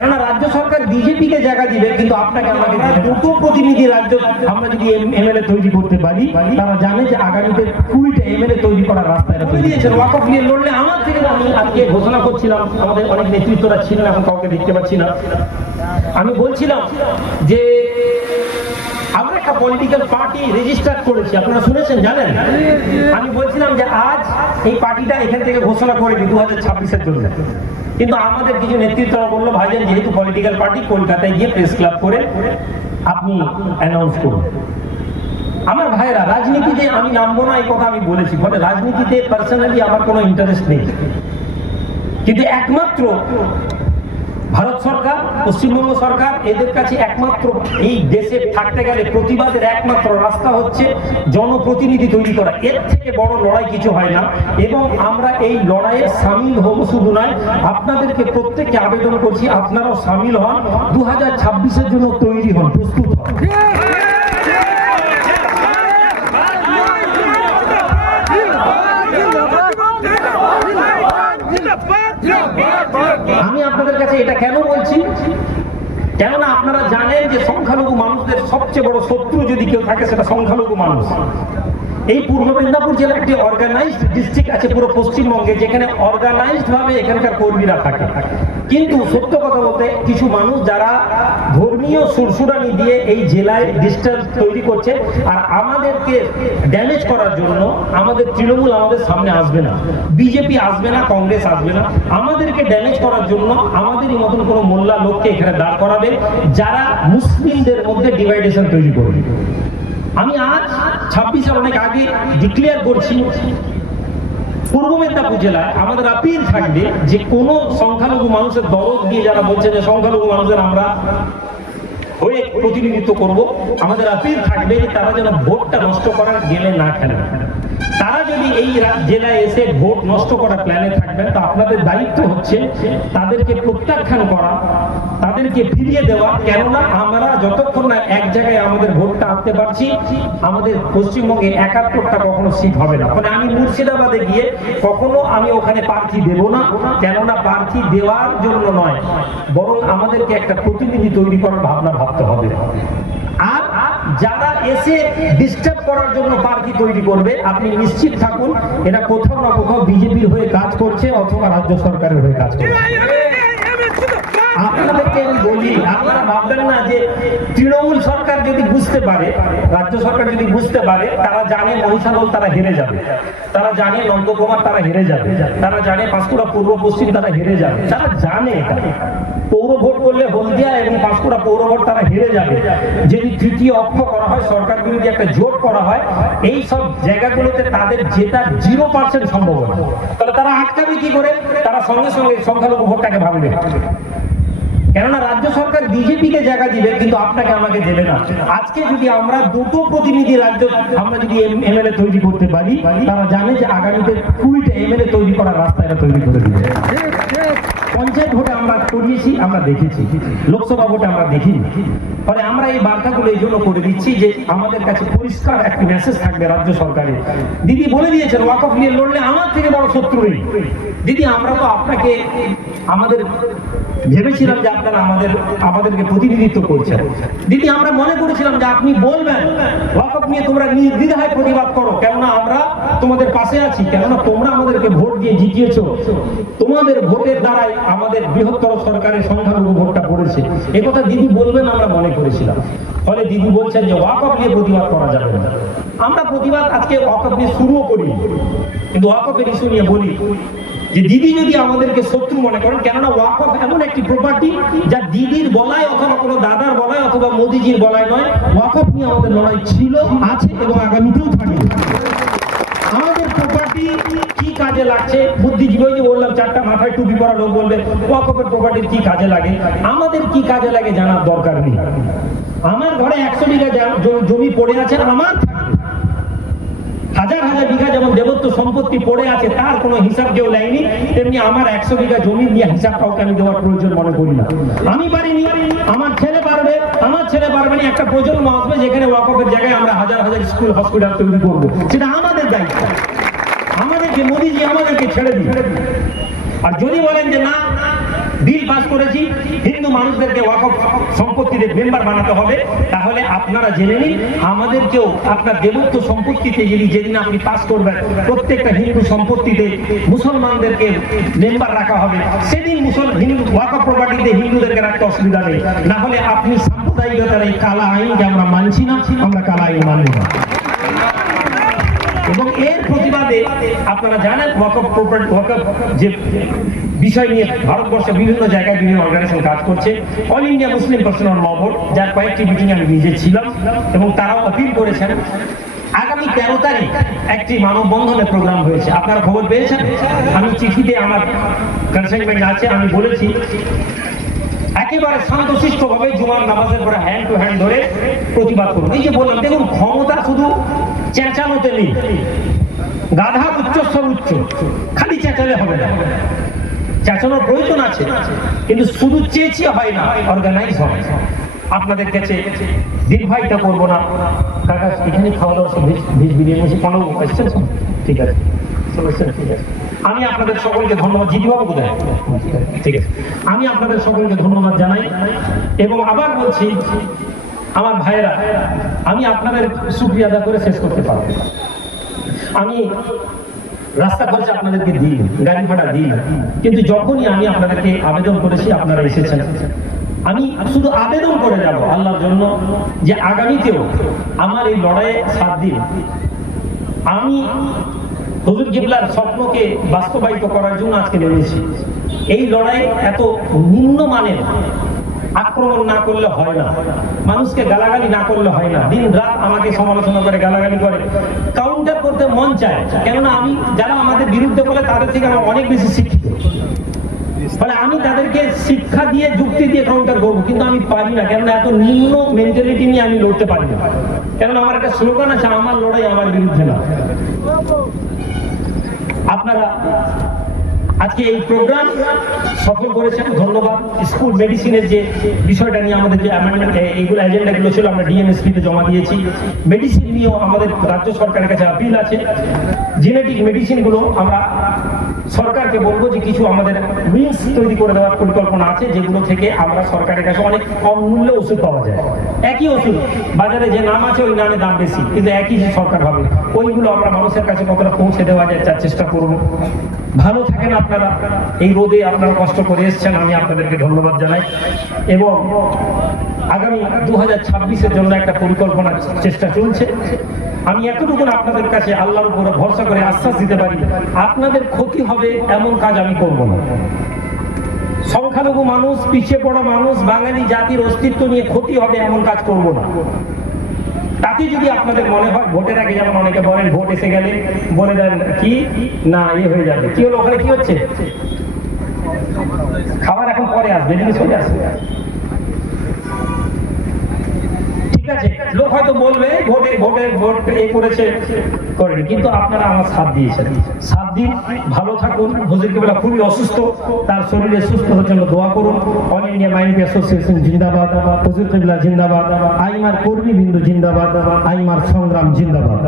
কেননা রাজ্য সরকার বিজেপিকে জায়গা দিবে, কিন্তু আপনাকে আমাকে দুটো প্রতিনিধি রাজ্য আমরা যদি এমএলএ তৈরি করতে পারি, তারা জানে যে আগামীতে 20টা এমএলএ তৈরি করার রাস্তায় বলে দিয়েছেন। ওয়াকফ নিয়ে লড়লে আমার থেকে, আমি আজকে ঘোষণা করছিলাম, আমাদের অনেক নেতৃত্বরা ছিলেন, এখন কাউকে দেখতে পাচ্ছি না। আমি বলছিলাম যে আমরা একটা পলিটিক্যাল পার্টি রেজিস্টার করেছি, আপনারা শুনেছেন, জানেন। আমি বলছিলাম যে আজ এই পার্টিটা এখান থেকে ঘোষণা করে দিই 2026-এর জন্য, কিন্তু আমাদের কিছু নেতৃত্বরা বললো, ভাইজান যেহেতু পলিটিক্যাল পার্টি, কলকাতায় গিয়ে প্রেস ক্লাব করে আপনি অ্যানাউন্স করুন। আমার ভাইরা, রাজনীতিতে আমি নামবো না এই কথা আমি বলেছি, ফলে রাজনীতিতে পার্সোনালি আমার কোনো ইন্টারেস্ট নেই, কিন্তু একমাত্র ভারত সরকার, পশ্চিমবঙ্গ সরকার, এদের কাছে একমাত্র এই দেশে থাকতে গেলে প্রতিবাদের একমাত্র রাস্তা হচ্ছে জনপ্রতিনিধি তৈরি করা। এর থেকে বড় লড়াই কিছু হয় না, এবং আমরা এই লড়াইয়ে সামিল হব। শুধু নয়, আপনাদেরকে প্রত্যেককে আবেদন করছি, আপনারাও সামিল হন, 2026-এর জন্য তৈরি হন, প্রস্তুত হন। আমি আপনাদের কাছে এটা কেন বলছি, কেননা আপনারা জানেন যে সংখ্যালঘু মানুষদের সবচেয়ে বড় শত্রু যদি কেউ থাকে, সেটা সংখ্যালঘু মানুষ। এই পূর্ব মেদিনীপুর জেলা একটি অর্গানাইজড ডিস্ট্রিক্ট আছে পুরো পশ্চিমবঙ্গে, যেখানে অর্গানাইজড ভাবে এখানকার কর্মীরা থাকে। কিন্তু সত্য কথা বলতে, কিছু মানুষ যারা ধর্মীয় সুরসুরানি দিয়ে এই জেলায় ডিস্টার্ব তৈরি করছে, আর আমাদেরকে ড্যামেজ করার জন্য আমাদের তৃণমূল আমাদের সামনে আসবে না, বিজেপি আসবে না, কংগ্রেস আসবে না, আমাদেরকে ড্যামেজ করার জন্য আমাদেরই মতন কোনো মোল্লা লোককে এখানে দাঁড় করাবে, যারা মুসলিমদের মধ্যে ডিভাইডেশন তৈরি করবে। আমি আজ 26-এর অনেক আগে ডিক্লেয়ার করছি, পূর্ব মেদিনীপুর জেলায় আমাদের আপিল থাকবে যে কোন সংখ্যালঘু মানুষের দরদ দিয়ে যারা বলছে যে সংখ্যালঘু মানুষের আমরা হয়ে প্রতিনিধিত্ব করব, আমাদের আপিল থাকবে যে তারা যেন ভোটটা নষ্ট করার গেলে না খেলে। তারা যদি এই জেলায় এসে ভোট নষ্ট করার প্ল্যানে থাকবেন, তো আপনাদের দায়িত্ব হচ্ছে তাদেরকে প্রত্যাখ্যান করা, তাদেরকে ফিরিয়ে দেওয়া। কেননা আমরা যতক্ষণ না এক জায়গায় আমাদের ভোটটা আনতে পারছি, আমাদের পশ্চিমবঙ্গে 71টা কখনো সিট হবে না। মানে আমি মুর্শিদাবাদে গিয়ে কখনো আমি ওখানে প্রার্থী দেব না, কেননা প্রার্থী দেওয়ার জন্য নয়, বরং আমাদেরকে একটা প্রতিনিধি তৈরি করার ভাবনা ভাবতে হবে। আর যারা এসে ডিস্টার্ব করার জন্য প্রার্থী তৈরি করবে, আপনি নিশ্চিত থাকুন এরা কোথাও না কোথাও বিজেপির হয়ে কাজ করছে অথবা রাজ্য সরকারের হয়ে কাজ করছে। আপনাদেরকে আমি বলি, আপনারা ভাববেন না যে তৃণমূল সরকার যদি বুঝতে পারে, রাজ্য সরকার যদি বুঝতে পারে, তারা জানে মহিষাদল তারা হেরে যাবে, তারা জানে নন্দকুমার তারা হেরে যাবে, তারা জানে পাঁশকুড়া পূর্ব পশ্চিম তারা হেরে যাবে, তারা জানে পৌর ভোট করলে হলদিয়া এবং পাঁশকুড়া পৌর ভোট তারা হেরে যাবে। যদি তৃতীয় অক্ষ করা হয়, সরকার বিরোধী একটা জোট করা হয়, এই সব জায়গাগুলোতে তাদের জেতার 0% সম্ভাবনা। তাহলে তারা আটকাবে কি করে? তারা সঙ্গে সঙ্গে সংখ্যালঘু ভোটটাকে ভাঙবে। কেননা রাজ্য সরকার বিজেপিকে জায়গা দিবে, কিন্তু আপনাকে আমাকে দেবে না। আজকে যদি আমরা দুটো প্রতিনিধি রাজ্য আমরা যদি এমএলএ তৈরি করতে পারি, তারা জানে যে আগামীতে 20টা এমএলএ তৈরি করার রাস্তা এরা তৈরি করে দিবে। পঞ্চায়েত ভোটে আমরা করিয়েছি, আমরা দেখেছি, লোকসভা ভোটে আমরা দেখিনি। ফলে আমরা এই বার্তাগুলো এই জন্য করে দিচ্ছি যে আমাদের কাছে পরিষ্কার একটা মেসেজ থাকবে রাজ্য সরকারের। দিদি বলে দিয়েছেন ওয়াকফ নিয়ে লড়লে আমার থেকে বড় শত্রু নেই। দিদি আমরা তো আপনাকে আমাদের ভেবেছিলাম যে আপনারা আমাদেরকে প্রতিনিধিত্ব করছেন। দিদি আমরা মনে করেছিলাম যে আপনি বলবেন ওয়াকফ নিয়ে তোমরা নির্দ্বিধায় প্রতিবাদ করো, কেননা আমরা তোমাদের পাশে আছি, কেননা তোমরা আমাদেরকে ভোট দিয়ে জিতিয়েছো, তোমাদের ভোটের দ্বারাই আমাদের বৃহত্তর সরকারের সংখ্যালঘু ভোটটা পড়েছে। একথা দিদি বলবেন আমরা মনে করেছিলাম। ফলে দিদি বলছেন যে ওয়াকফ নিয়ে প্রতিবাদ করা যাবে না। আমরা প্রতিবাদ আজকে ওয়াকফ নিয়ে শুরুও করি, কিন্তু ওয়াকফের ইস্যু নিয়ে বলি যে দিদি যদি আমাদেরকে শত্রু মনে করেন, কেননা ওয়াকফ এমন একটি প্রপার্টি যা দিদির বলায় অথবা কোনো দাদার বলায় অথবা মোদিজির বলায় নয়, ওয়াকফ নিয়ে আমাদের লড়াই ছিল, আছে এবং আগামীতেও থাকবে। আমাদের প্রপার্টি কি কাজে লাগছে, বুদ্ধিজীবী যে বললাম 4টা মাথায় টুপি পরা লোক বলবে ওয়াকফের প্রপার্টির কি কাজে লাগে, আমাদের কি কাজে লাগে জানার দরকার নেই। আমার ঘরে 100 বিঘা জমি পড়ে আছে, আমার হাজার হাজার বিঘা যেমন দেবত্ব সম্পত্তি পড়ে আছে, তার কোনো হিসাব কেউ নেয়নি, তেমনি আমার 100 বিঘা জমি নিয়ে হিসাব কাউকে আমি দেওয়ার প্রয়োজন মনে করি না। আমি পারিনি, আমার ছেলে পারবে, আমার ছেলে পারবে না। একটা প্রজন্ম আসবে যেখানে ওয়াকফের জায়গায় আমরা হাজার হাজার স্কুল হসপিটাল তৈরি করবো, সেটা আমাদের দায়িত্ব। আমাদেরকে মোদিজি আমাদেরকে ছেড়ে দিন। আর যদি বলেন যে না বিল পাস করেছি হিন্দু মানুষদেরকে ওয়াকফ সম্পত্তিতে মেম্বার বানাতে হবে, তাহলে আপনারা জেনে নিন আমাদেরকেও আপনার দেবত্ব সম্পত্তিতে যেদিন আপনি পাস করবেন প্রত্যেকটা হিন্দু সম্পত্তিতে মুসলমানদেরকে মেম্বার রাখা হবে, সেদিন হিন্দু ওয়াকফ প্রপার্টিতে হিন্দুদেরকে রাখতে অসুবিধা নেই। না হলে আপনি সাম্প্রদায়িকতার এই কালা আইনকে আমরা মানছি না, আমরা কালা আইন মানব না। এবং এর প্রতিবাদে আপনারা জানেন ওয়াকফ প্রপার্টি ওয়াকফ যে বিষয় নিয়ে ভারতবর্ষে বিভিন্ন জায়গায় বিভিন্ন অর্গানাইজেশন কাজ করছে। অল ইন্ডিয়া মুসলিম পার্সোনাল ল বোর্ড, যার কয়েকটি মিটিং আমি নিজে ছিলাম, এবং তারাও আপিল করেছেন আগামী 13 তারিখ একটি মানববন্ধনের প্রোগ্রাম হয়েছে। আপনারা খবর পেয়েছেন? আমি চিঠিতে আমার কনসাইনমেন্ট আছে, আমি বলেছি একেবারে শান্তশিষ্টভাবে জুমার নামাজের পরে হ্যান্ড টু হ্যান্ড ধরে প্রতিবাদ করুন। এই যে বললাম, দেখুন ক্ষমতা শুধু চেঁচানোতে নেই, গাধা উচ্চস্বর উচ্চ, খালি চেঁচালে হবে না, চেঁচানোর প্রয়োজন আছে, কিন্তু শুধু চেঁচিয়ে হয় না, অর্গানাইজ হয়। আপনাদের কাছে দীর্ঘায়িত করবো না, কাকা এখানে খাওয়া দাওয়া সব ভেজ বিরিয়ানি এসে কোনো এসছেন? ঠিক আছে, ঠিক আছে। আমি আপনাদের সকলকে ধন্যবাদ। জিদিবাবু কোথায়? ঠিক আছে, আমি আপনাদের সকলকে ধন্যবাদ জানাই, এবং আবার বলছি আমার ভাইয়েরা, আমি আপনাদের শুকরিয়া আদা করে শেষ করতে পারবো। আমি রাস্তা খরচা আপনাদেরকে দিই, গাড়ি ভাড়া দিই, কিন্তু যখনই আমি আপনাদেরকে আবেদন করেছি আপনারা এসেছেন, আমি শুধু আবেদন করে যাব আল্লাহর জন্য যে আগামীতেও আমার এই লড়াইয়ে সাথ দিন। আমি হুজুর কিবলার স্বপ্নকে বাস্তবায়িত করার জন্য আজকে নেমেছি। এই লড়াই এত নিম্নমানের আক্রমণ না করলে হয় না, মানুষকে গালাগালি না করলে হয় না। দিন রাত আমাকে সমালোচনা করে, গালাগালি করে, কাউন্টার করতে মন চায়, কেননা আমি যারা আমাদের বিরুদ্ধে বলে তাদের থেকে আমার অনেক বেশি শিক্ষিত, ফলে আমি তাদেরকে শিক্ষা দিয়ে যুক্তি দিয়ে কাউন্টার করবো, কিন্তু আমি পারি না, কেননা এত নিম্ন মেন্টালিটি নিয়ে আমি লড়তে পারি না। কেননা আমার একটা স্লোগান আছে, আমার লড়াই আমার বিরুদ্ধে না। আপনারা আজকে এই প্রোগ্রাম সফল করেছেন, ধন্যবাদ। স্কুল মেডিসিনের যে বিষয়টা নিয়ে আমাদের যে অ্যামেন্ডমেন্ট এইগুলো এজেন্ডাগুলো ছিল আমরা ডিএমএসপিতে জমা দিয়েছি। মেডিসিন নিয়েও আমাদের রাজ্য সরকারের কাছে আপিল আছে। জেনেটিক মেডিসিনগুলো আমরা সরকারকে বলবো যে কিছু আমাদের উইংস তৈরি করে দেওয়ার পরিকল্পনা আছে, যেগুলো থেকে আমরা সরকারের কাছে অনেক কম মূল্যে ওষুধ পাওয়া যায়। একই ওষুধ বাজারে যে নাম আছে ওই নামে দাম বেশি, কিন্তু একই সরকার হবে, ওইগুলো আমরা মানুষের কাছে কতটা পৌঁছে দেওয়া যায় তার চেষ্টা করবো। ভালো থাকেন আপনারা, এই রোদে আপনারা কষ্ট করে এসেছেন, আমি আপনাদেরকে ধন্যবাদ জানাই। এবং আগামী 2026-এর জন্য একটা পরিকল্পনার চেষ্টা চলছে। আমি এতটুকু আপনাদের কাছে আল্লাহর উপরে ভরসা করে আশ্বাস দিতে পারি, আপনাদের ক্ষতি হবে এমন কাজ আমি করব না। সংখ্যালঘু মানুষ, পিছিয়ে পড়া মানুষ, বাঙালি জাতির অস্তিত্ব নিয়ে ক্ষতি হবে এমন কাজ করব না। তাতে যদি আপনাদের মনে হয় ভোটের আগে, যেমন অনেকে বলেন ভোট এসে গেলে বলে দেন কি না হয়ে যাবে, কি হলো ওখানে, কি হচ্ছে, খাবার এখন পরে আসবে, এদিকে চলে আসবে, ঠিক আছে। লোক হয়তো বলবে ভোট এ করেছে করেনি, কিন্তু আপনারা আমার সাথ দিয়েছেন। 7 দিন ভালো থাকুন। হুজুর কিবলা খুবই অসুস্থ, তার শরীরে সুস্থতার জন্য দোয়া করুন। অল ইন্ডিয়া মাইনরিটি অ্যাসোসিয়েশন জিন্দাবাদ, হুজুর কিবলা জিন্দাবাদ, আইমার কর্মীবৃন্দ জিন্দাবাদ, আইমার সংগ্রাম জিন্দাবাদ।